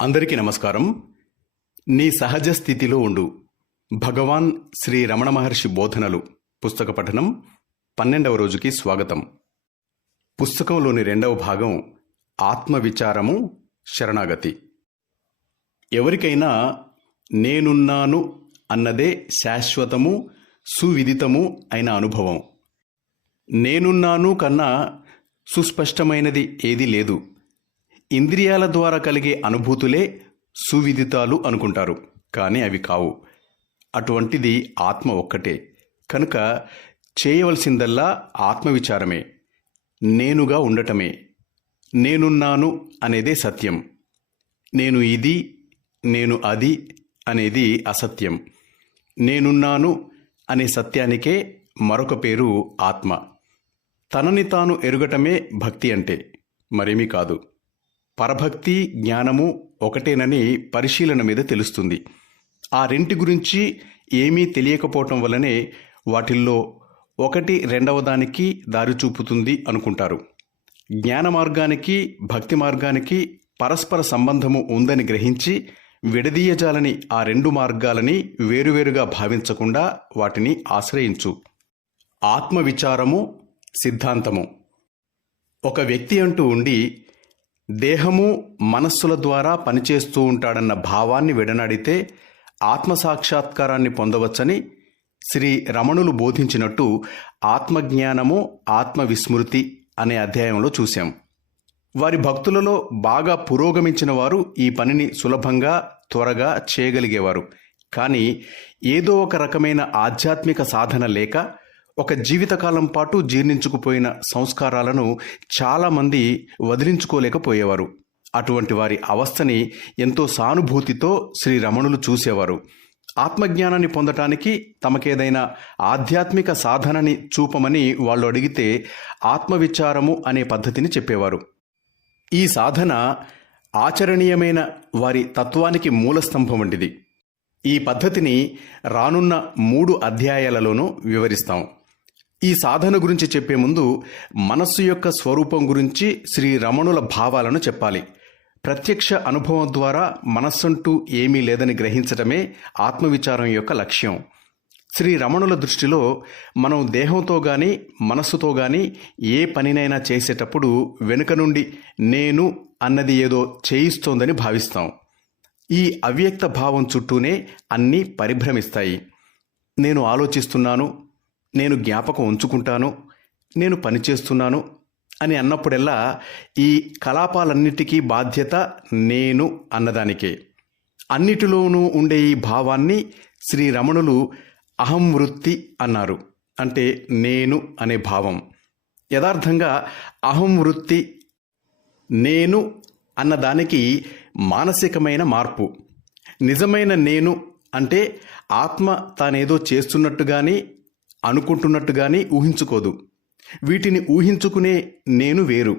అందరికీ నమస్కారం. నీ సహజ స్థితిలో ఉండు. భగవాన్ శ్రీ రమణ మహర్షి బోధనలు పుస్తక పఠనం పన్నెండవ రోజుకి స్వాగతం. పుస్తకంలోని రెండవ భాగం ఆత్మవిచారము శరణాగతి. ఎవరికైనా నేనున్నాను అన్నదే శాశ్వతము సువిదితము అయిన అనుభవం. నేనున్నాను కన్నా సుస్పష్టమైనది ఏదీ లేదు. ఇంద్రియాల ద్వారా కలిగే అనుభూతులే సువిదితాలు అనుకుంటారు. కానీ అవి కావు. అటువంటిది ఆత్మ ఒక్కటే. కనుక చేయవలసిందల్లా ఆత్మవిచారమే. నేనుగా ఉండటమే. నేనున్నాను అనేదే సత్యం. నేను ఇది నేను అది అనేది అసత్యం. నేనున్నాను అనే సత్యానికే మరొక పేరు ఆత్మ. తనని తాను ఎరుగటమే భక్తి అంటే. మరేమీ కాదు. పరభక్తి జ్ఞానము ఒకటేనని పరిశీలన మీద తెలుస్తుంది. ఆ రెంటి గురించి ఏమీ తెలియకపోవటం వల్లనే వాటిల్లో ఒకటి రెండవ దానికి దారి చూపుతుంది అనుకుంటారు. జ్ఞాన మార్గానికి భక్తి మార్గానికి పరస్పర సంబంధము ఉందని గ్రహించి విడదీయజాలని ఆ రెండు మార్గాలని వేరువేరుగా భావించకుండా వాటిని ఆశ్రయించు. ఆత్మవిచారము సిద్ధాంతము. ఒక వ్యక్తి అంటూ ఉండి దేహము మనస్సుల ద్వారా పనిచేస్తూ ఉంటాడన్న భావాన్ని విడనాడితే ఆత్మసాక్షాత్కారాన్ని పొందవచ్చని శ్రీ రమణులు బోధించినట్టు ఆత్మజ్ఞానము ఆత్మవిస్మృతి అనే అధ్యాయంలో చూశాం. వారి భక్తులలో బాగా పురోగమించిన వారు ఈ పనిని సులభంగా త్వరగా చేయగలిగేవారు. కానీ ఏదో ఒక రకమైన ఆధ్యాత్మిక సాధన లేక ఒక జీవితకాలం పాటు జీర్ణించుకుపోయిన సంస్కారాలను చాలామంది వదిలించుకోలేకపోయేవారు. అటువంటి వారి అవస్థని ఎంతో సానుభూతితో శ్రీ రమణులు చూసేవారు. ఆత్మజ్ఞానాన్ని పొందటానికి తమకేదైనా ఆధ్యాత్మిక సాధనని చూపమని వాళ్ళు అడిగితే ఆత్మవిచారము అనే పద్ధతిని చెప్పేవారు. ఈ సాధన ఆచరణీయమైన వారి తత్వానికి మూలస్తంభం వంటిది. ఈ పద్ధతిని రానున్న మూడు అధ్యాయాలలోనూ వివరిస్తాం. ఈ సాధన గురించి చెప్పే ముందు మనస్సు యొక్క స్వరూపం గురించి శ్రీ రమణుల భావాలను చెప్పాలి. ప్రత్యక్ష అనుభవం ద్వారా మనస్సంటూ ఏమీ లేదని గ్రహించటమే ఆత్మవిచారం యొక్క లక్ష్యం. శ్రీ రమణుల దృష్టిలో మనం దేహంతో గాని మనస్సుతో గాని ఏ పనినైనా చేసేటప్పుడు వెనుక నుండి నేను అన్నది ఏదో చేయిస్తోందని భావిస్తాం. ఈ అవ్యక్త భావం చుట్టూనే అన్నీ పరిభ్రమిస్తాయి. నేను ఆలోచిస్తున్నాను నేను జ్ఞాపకం ఉంచుకుంటాను నేను పనిచేస్తున్నాను అని అన్నప్పుడెల్లా ఈ కలాపాలన్నిటికీ బాధ్యత నేను అన్నదానికే. అన్నిటిలోనూ ఉండే ఈ భావాన్ని శ్రీ రమణులు అహం వృత్తి అన్నారు. అంటే నేను అనే భావం. యథార్థంగా అహం వృత్తి నేను అన్నదానికి మానసికమైన మార్పు. నిజమైన నేను అంటే ఆత్మ తానేదో చేస్తున్నట్టు అనుకుంటున్నట్టుగానే ఊహించుకోదు. వీటిని ఊహించుకునే నేను వేరు.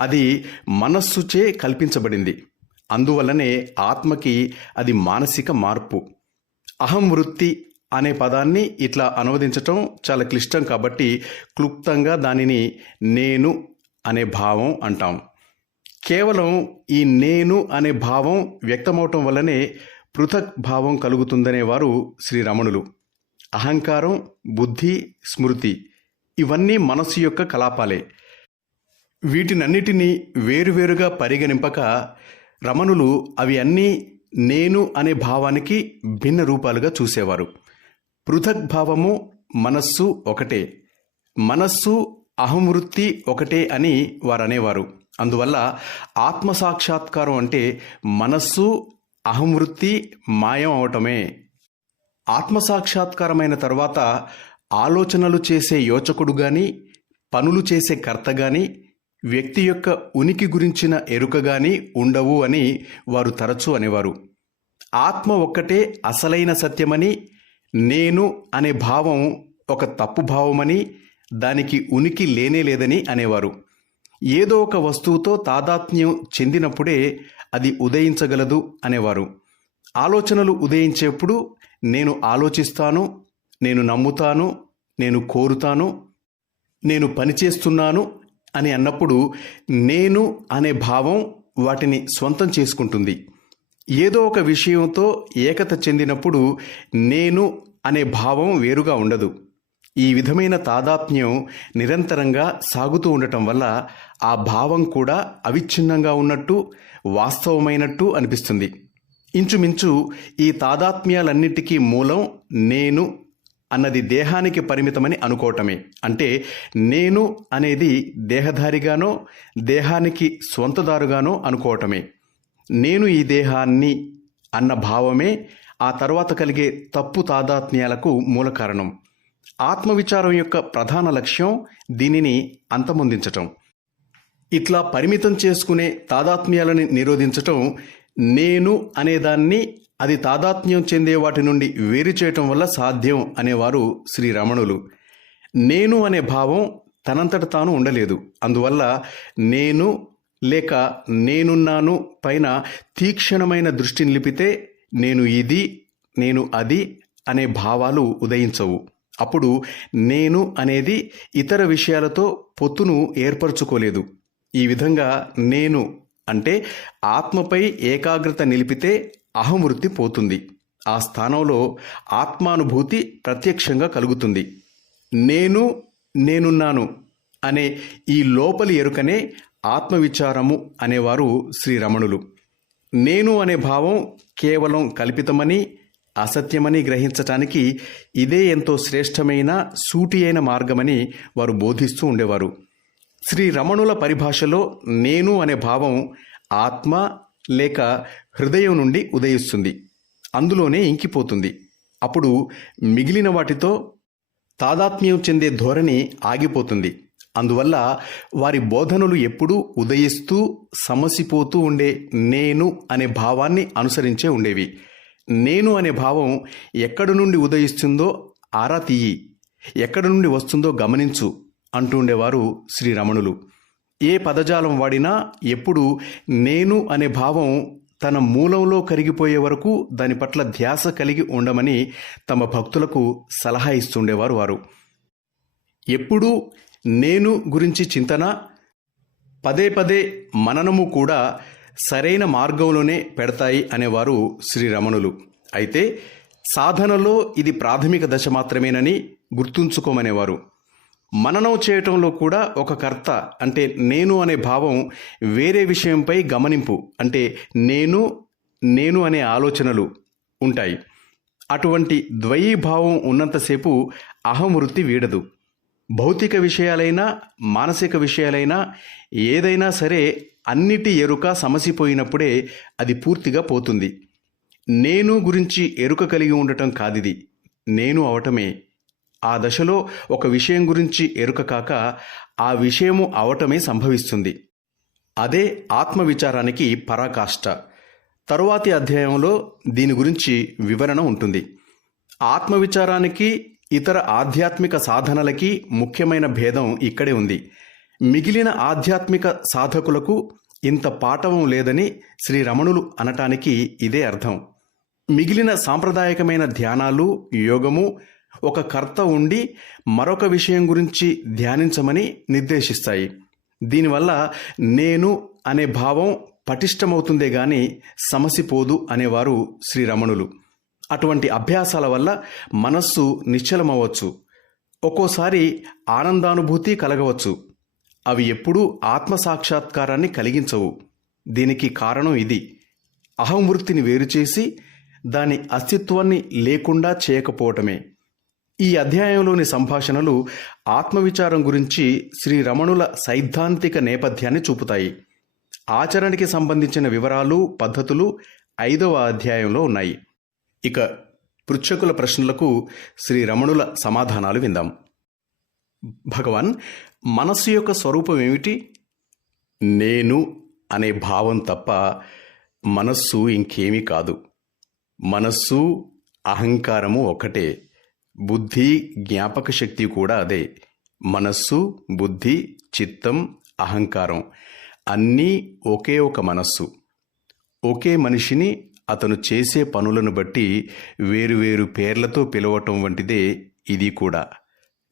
అది మనస్సుచే కల్పించబడింది. అందువల్లనే ఆత్మకి అది మానసిక మార్పు. అహం వృత్తి అనే పదాన్ని ఇట్లా అనువదించటం చాలా క్లిష్టం కాబట్టి క్లుప్తంగా దానిని నేను అనే భావం అంటాం. కేవలం ఈ నేను అనే భావం వ్యక్తమవటం వల్లనే పృథక్ భావం కలుగుతుందనేవారు శ్రీరమణులు. అహంకారం బుద్ధి స్మృతి ఇవన్నీ మనస్సు యొక్క కలాపాలే. వీటినన్నిటినీ వేరువేరుగా పరిగణింపక రమణులు అవి అన్నీ నేను అనే భావానికి భిన్న రూపాలుగా చూసేవారు. పృథక్ భావము మనస్సు ఒకటే. మనస్సు అహంవృత్తి ఒకటే అని వారు అనేవారు అందువల్ల ఆత్మసాక్షాత్కారం అంటే మనస్సు అహంవృత్తి మాయం అవటమే ఆత్మసాక్షాత్కారమైన తర్వాత ఆలోచనలు చేసే యోచకుడు గాని పనులు చేసే కర్త గాని వ్యక్తి యొక్క ఉనికి గురించిన ఎరుక గాని ఉండవు అని వారు తరచూ అనేవారు. ఆత్మ ఒక్కటే అసలైన సత్యమని నేను అనే భావం ఒక తప్పు భావమని దానికి ఉనికి లేనే లేదని అనేవారు. ఏదో ఒక వస్తువుతో తాదాత్మ్యం చెందినప్పుడే అది ఉదయించగలదు అనేవారు. ఆలోచనలు ఉదయించేప్పుడు నేను ఆలోచిస్తాను నేను నమ్ముతాను నేను కోరుతాను నేను పనిచేస్తున్నాను అని అన్నప్పుడు నేను అనే భావం వాటిని స్వంతం చేసుకుంటుంది. ఏదో ఒక విషయంతో ఏకత చెందినప్పుడు నేను అనే భావం వేరుగా ఉండదు. ఈ విధమైన తాదాత్మ్యం నిరంతరంగా సాగుతూ ఉండటం వల్ల ఆ భావం కూడా అవిచ్ఛిన్నంగా ఉన్నట్టు వాస్తవమైనట్టు అనిపిస్తుంది. ఇంచుమించు ఈ తాదాత్మ్యాలన్నిటికీ మూలం నేను అన్నది దేహానికి పరిమితమని అనుకోవటమే. అంటే నేను అనేది దేహధారిగానో దేహానికి స్వంతదారుగానో అనుకోవటమే. నేను ఈ దేహాన్ని అన్న భావమే ఆ తర్వాత కలిగే తప్పు తాదాత్మ్యాలకు మూల కారణం. ఆత్మవిచారం యొక్క ప్రధాన లక్ష్యం దీనిని అంతమొందించటం. ఇట్లా పరిమితం చేసుకునే తాదాత్మ్యాలని నిరోధించటం నేను అనేదాన్ని అది తాదాత్మ్యం చెందే వాటి నుండి వేరు చేయటం వల్ల సాధ్యం అనేవారు శ్రీ రమణులు నేను అనే భావం తనంతట తాను ఉండలేదు. అందువల్ల నేను లేక నేనున్నాను పైన తీక్షణమైన దృష్టి నిలిపితే నేను ఇది నేను అది అనే భావాలు ఉదయించవు. అప్పుడు నేను అనేది ఇతర విషయాలతో పొత్తును ఏర్పరచుకోలేదు. ఈ విధంగా నేను అంటే ఆత్మపై ఏకాగ్రత నిలిపితే అహమృతి పోతుంది. ఆ స్థానంలో ఆత్మానుభూతి ప్రత్యక్షంగా కలుగుతుంది. నేను నేనున్నాను అనే ఈ లోపలి ఎరుకనే ఆత్మవిచారము అనేవారు శ్రీరమణులు. నేను అనే భావం కేవలం కల్పితమని అసత్యమని గ్రహించటానికి ఇదే ఎంతో శ్రేష్టమైన సూటి అయిన మార్గమని వారు బోధిస్తూ ఉండేవారు. శ్రీ రమణుల పరిభాషలో నేను అనే భావం ఆత్మ లేక హృదయం నుండి ఉదయిస్తుంది. అందులోనే ఇంకిపోతుంది. అప్పుడు మిగిలిన వాటితో తాదాత్మ్యం చెందే ధోరణి ఆగిపోతుంది. అందువల్ల వారి బోధనలు ఎప్పుడూ ఉదయిస్తూ సమసిపోతూ ఉండే నేను అనే భావాన్ని అనుసరించే ఉండేవి. నేను అనే భావం ఎక్కడి నుండి ఉదయిస్తుందో ఆరా తీయి. ఎక్కడి నుండి వస్తుందో గమనించు. అంటుండేవారు శ్రీరమణులు. ఏ పదజాలం వాడినా ఎప్పుడు నేను అనే భావం తన మూలంలో కరిగిపోయే వరకు దాని పట్ల ధ్యాస కలిగి ఉండమని తమ భక్తులకు సలహా ఇస్తుండేవారు వారు. ఎప్పుడూ నేను గురించి చింతన పదే పదే మననము కూడా సరైన మార్గంలోనే పెడతాయి అనేవారు శ్రీరమణులు. అయితే సాధనలో ఇది ప్రాథమిక దశ మాత్రమేనని గుర్తుంచుకోమనేవారు. మననం చేయటంలో కూడా ఒక కర్త అంటే నేను అనే భావం వేరే విషయంపై గమనింపు అంటే నేను నేను అనే ఆలోచనలు ఉంటాయి. అటువంటి ద్వయీభావం ఉన్నంతసేపు అహం వృత్తి వీడదు. భౌతిక విషయాలైనా మానసిక విషయాలైనా ఏదైనా సరే అన్నిటి ఎరుక సమసిపోయినప్పుడే అది పూర్తిగా పోతుంది. నేను గురించి ఎరుక కలిగి ఉండటం కాదిది. నేను అవటమే. ఆ దశలో ఒక విషయం గురించి ఎరుక కాక ఆ విషయము అవటమే సంభవిస్తుంది. అదే ఆత్మవిచారానికి పరాకాష్ట. తరువాతి అధ్యాయంలో దీని గురించి వివరణ ఉంటుంది. ఆత్మవిచారానికి ఇతర ఆధ్యాత్మిక సాధనలకి ముఖ్యమైన భేదం ఇక్కడే ఉంది. మిగిలిన ఆధ్యాత్మిక సాధకులకు ఇంత పాఠవం లేదని శ్రీ రమణులు అనటానికి ఇదే అర్థం. మిగిలిన సాంప్రదాయకమైన ధ్యానాలు యోగము ఒక కర్త ఉండి మరొక విషయం గురించి ధ్యానించమని నిర్దేశిస్తాయి. దీనివల్ల నేను అనే భావం పటిష్టమవుతుందే గాని సమసిపోదు అనేవారు శ్రీరమణులు. అటువంటి అభ్యాసాల వల్ల మనస్సు నిశ్చలమవచ్చు ఒక్కోసారి ఆనందానుభూతి కలగవచ్చు. అవి ఎప్పుడూ ఆత్మసాక్షాత్కారాన్ని కలిగించవు. దీనికి కారణం ఇది. అహంవృత్తిని వేరుచేసి దాని అస్తిత్వాన్ని లేకుండా చేయకపోవటమే. ఈ అధ్యాయంలోని సంభాషణలు ఆత్మవిచారం గురించి శ్రీ రమణుల సైద్ధాంతిక నేపథ్యాన్ని చూపుతాయి. ఆచరణకి సంబంధించిన వివరాలు పద్ధతులు ఐదవ అధ్యాయంలో ఉన్నాయి. ఇక పృచ్ఛకుల ప్రశ్నలకు శ్రీ రమణుల సమాధానాలు విందాం. భగవాన్ మనస్సు యొక్క స్వరూపం ఏమిటి? నేను అనే భావం తప్ప మనస్సు ఇంకేమీ కాదు. మనస్సు అహంకారము ఒకటే బుద్ధి జ్ఞాపక శక్తి కూడా అదే. మనస్సు బుద్ధి చిత్తం అహంకారం అన్నీ ఒకే ఒక మనస్సు. ఒకే మనిషిని అతను చేసే పనులను బట్టి వేరువేరు పేర్లతో పిలవటం వంటిదే ఇది కూడా.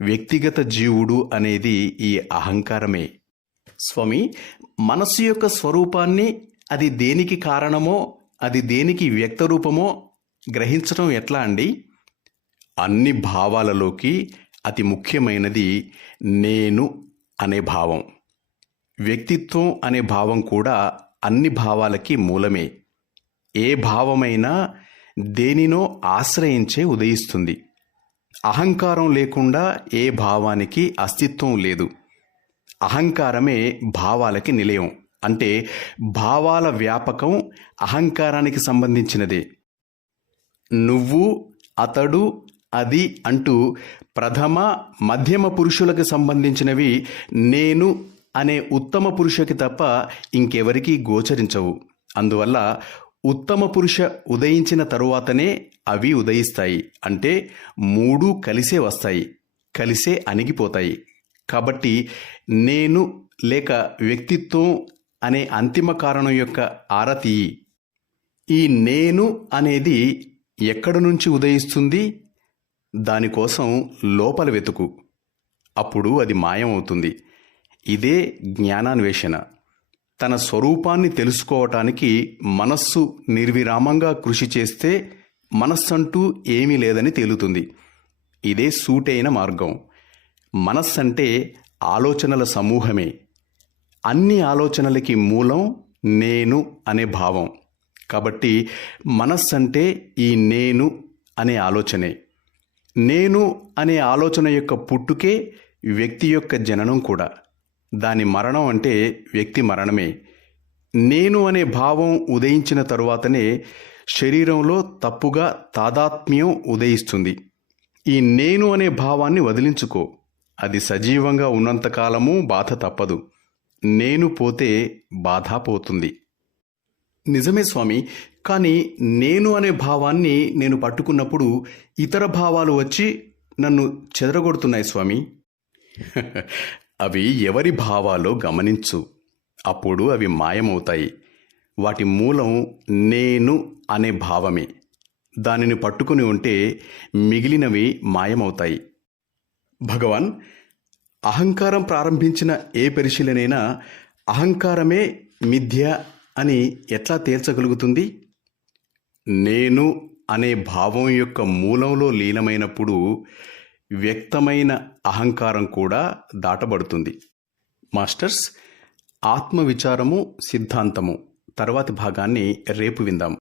వ్యక్తిగత జీవుడు అనేది ఈ అహంకారమే. స్వామి మనస్సు యొక్క స్వరూపాన్ని అది దేనికి కారణమో అది దేనికి వ్యక్త రూపమో గ్రహించడం ఎట్లా అండి? అన్ని భావాలలోకి అతి ముఖ్యమైనది నేను అనే భావం. వ్యక్తిత్వం అనే భావం కూడా అన్ని భావాలకి మూలమే. ఏ భావమైనా దేనినో ఆశ్రయించే ఉదయిస్తుంది. అహంకారం లేకుండా ఏ భావానికి అస్తిత్వం లేదు. అహంకారమే భావాలకి నిలయం. అంటే భావాల వ్యాపకం అహంకారానికి సంబంధించినదే. నువ్వు అతడు అది అంటూ ప్రథమ మధ్యమ పురుషులకు సంబంధించినవి నేను అనే ఉత్తమ పురుషుకి తప్ప ఇంకెవరికీ గోచరించవు. అందువల్ల ఉత్తమ పురుష ఉదయించిన తరువాతనే అవి ఉదయిస్తాయి. అంటే మూడు కలిసే వస్తాయి. కలిసే అణిగిపోతాయి. కాబట్టి నేను లేక వ్యక్తిత్వం అనే అంతిమ కారణం యొక్క ఆరతి ఈ నేను అనేది ఎక్కడ నుంచి ఉదయిస్తుంది? దానికోసం లోపల వెతుకు. అప్పుడు అది మాయమవుతుంది. ఇదే జ్ఞానాన్వేషణ. తన స్వరూపాన్ని తెలుసుకోవటానికి మనస్సు నిర్విరామంగా కృషి చేస్తే మనస్సంటూ ఏమీ లేదని తేలుతుంది. ఇదే సూటైన మార్గం. మనస్సంటే ఆలోచనల సమూహమే. అన్ని ఆలోచనలకి మూలం నేను అనే భావం. కాబట్టి మనస్సంటే ఈ నేను అనే ఆలోచనే. నేను అనే ఆలోచన యొక్క పుట్టుకే వ్యక్తి యొక్క జననం కూడా. దాని మరణం అంటే వ్యక్తి మరణమే. నేను అనే భావం ఉదయించిన తరువాతనే శరీరంలో తప్పుగా తాదాత్మ్యం ఉదయిస్తుంది. ఈ నేను అనే భావాన్ని వదిలించుకో. అది సజీవంగా ఉన్నంతకాలము బాధ తప్పదు. నేను పోతే బాధ పోతుంది. నిజమే స్వామి కానీ నేను అనే భావాన్ని నేను పట్టుకున్నప్పుడు ఇతర భావాలు వచ్చి నన్ను చెదరగొడుతున్నాయి స్వామి. అవి ఎవరి భావాలో గమనించు. అప్పుడు అవి మాయమవుతాయి. వాటి మూలం నేను అనే భావమే. దానిని పట్టుకుని ఉంటే మిగిలినవి మాయమవుతాయి. భగవాన్ అహంకారం ప్రారంభించిన ఏ పరిశీలనైనా అహంకారమే మిథ్య అని ఎట్లా తేల్చగలుగుతుంది? నేను అనే భావం యొక్క మూలంలో లీనమైనప్పుడు వ్యక్తమైన అహంకారం కూడా దాటబడుతుంది. మాస్టర్స్ ఆత్మవిచారము సిద్ధాంతము. తర్వాతి భాగాన్ని రేపు విందాం.